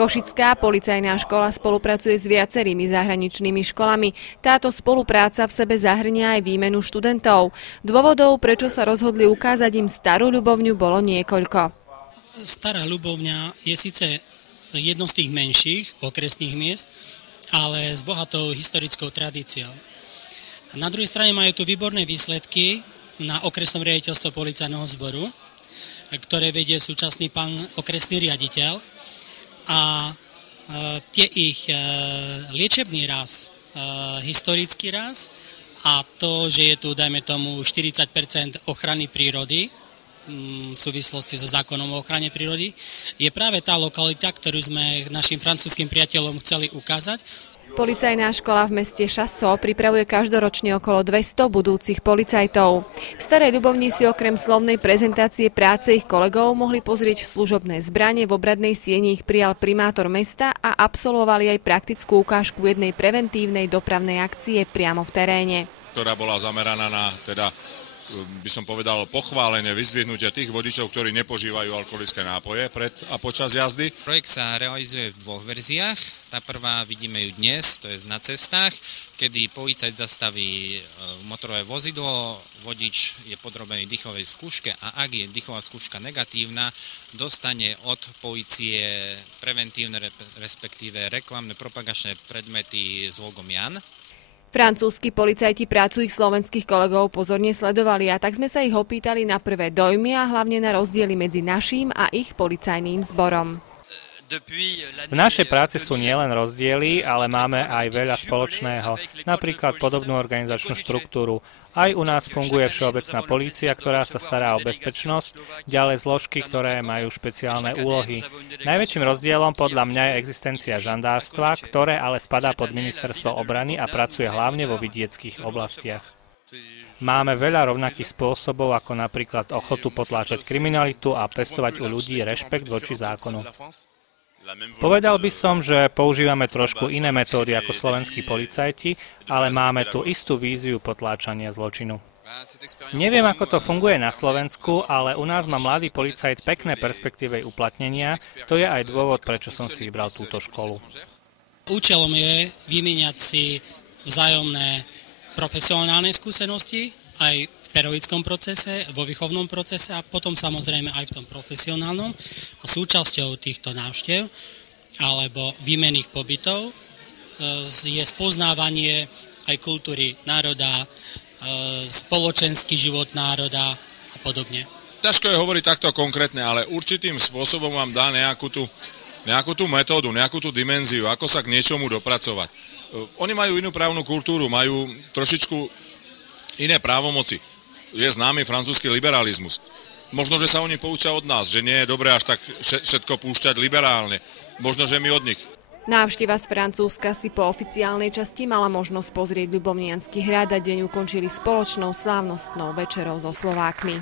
Košická policajná škola spolupracuje s viacerými zahraničnými školami. Táto spolupráca v sebe zahŕňa aj výmenu študentov. Dôvodov, prečo sa rozhodli ukázať im Starú Ľubovňu, bolo niekoľko. Stará Ľubovňa je síce jedno z tých menších okresných miest, ale s bohatou historickou tradíciou. Na druhej strane majú tu výborné výsledky na okresnom riaditeľstve policajného zboru, ktoré vedie súčasný pán okresný riaditeľ. A tie ich liečebný raz, historický raz a to, že je tu, dajme tomu, 40% ochrany prírody v súvislosti so zákonom o ochrane prírody, je práve tá lokalita, ktorú sme našim francúzskym priateľom chceli ukázať. Policajná škola v meste Chassot pripravuje každoročne okolo 200 budúcich policajtov. V Starej Ľubovni si okrem slovnej prezentácie práce ich kolegov mohli pozrieť služobné zbrane. V obradnej sieni ich prijal primátor mesta a absolvovali aj praktickú ukážku jednej preventívnej dopravnej akcie priamo v teréne. Ktorá bola zameraná na, by som povedal, pochválenie, vyzdvihnutie tých vodičov, ktorí nepožívajú alkoholické nápoje pred a počas jazdy. Projekt sa realizuje v dvoch verziách. Tá prvá vidíme ju dnes, to je na cestách, kedy policajt zastaví motorové vozidlo, vodič je podrobený dýchovej skúške a ak je dýchová skúška negatívna, dostane od polície preventívne, respektíve reklamné propagačné predmety s logom Jan. Francúzski policajti prácu ich slovenských kolegov pozorne sledovali a tak sme sa ich opýtali na prvé dojmy a hlavne na rozdiely medzi naším a ich policajným zborom. V našej práci sú nielen rozdiely, ale máme aj veľa spoločného, napríklad podobnú organizačnú štruktúru. Aj u nás funguje všeobecná polícia, ktorá sa stará o bezpečnosť, ďalej zložky, ktoré majú špeciálne úlohy. Najväčším rozdielom podľa mňa je existencia žandárstva, ktoré ale spadá pod ministerstvo obrany a pracuje hlavne vo vidieckých oblastiach. Máme veľa rovnakých spôsobov, ako napríklad ochotu potláčať kriminalitu a pestovať u ľudí rešpekt voči zákonu. Povedal by som, že používame trošku iné metódy ako slovenskí policajti, ale máme tu istú víziu potláčania zločinu. Neviem, ako to funguje na Slovensku, ale u nás má mladý policajt pekné perspektívy uplatnenia. To je aj dôvod, prečo som si vybral túto školu. Účelom je vymieňať si vzájomné profesionálne skúsenosti aj v pedagogickom procese, vo výchovnom procese a potom samozrejme aj v tom profesionálnom. A súčasťou týchto návštev alebo výmenných pobytov je spoznávanie aj kultúry národa, spoločenský život národa a podobne. Ťažko je hovoriť takto konkrétne, ale určitým spôsobom vám dá nejakú tú metódu, nejakú tú dimenziu, ako sa k niečomu dopracovať. Oni majú inú právnu kultúru, majú trošičku iné právomoci. Je známy francúzsky liberalizmus. Možno, že sa oni poučia od nás, že nie je dobré až tak všetko púšťať liberálne. Možno, že my od nich. Návšteva z Francúzska si po oficiálnej časti mala možnosť pozrieť Ľubovniansky hrad a deň ukončili spoločnou slávnostnou večerou so Slovákmi.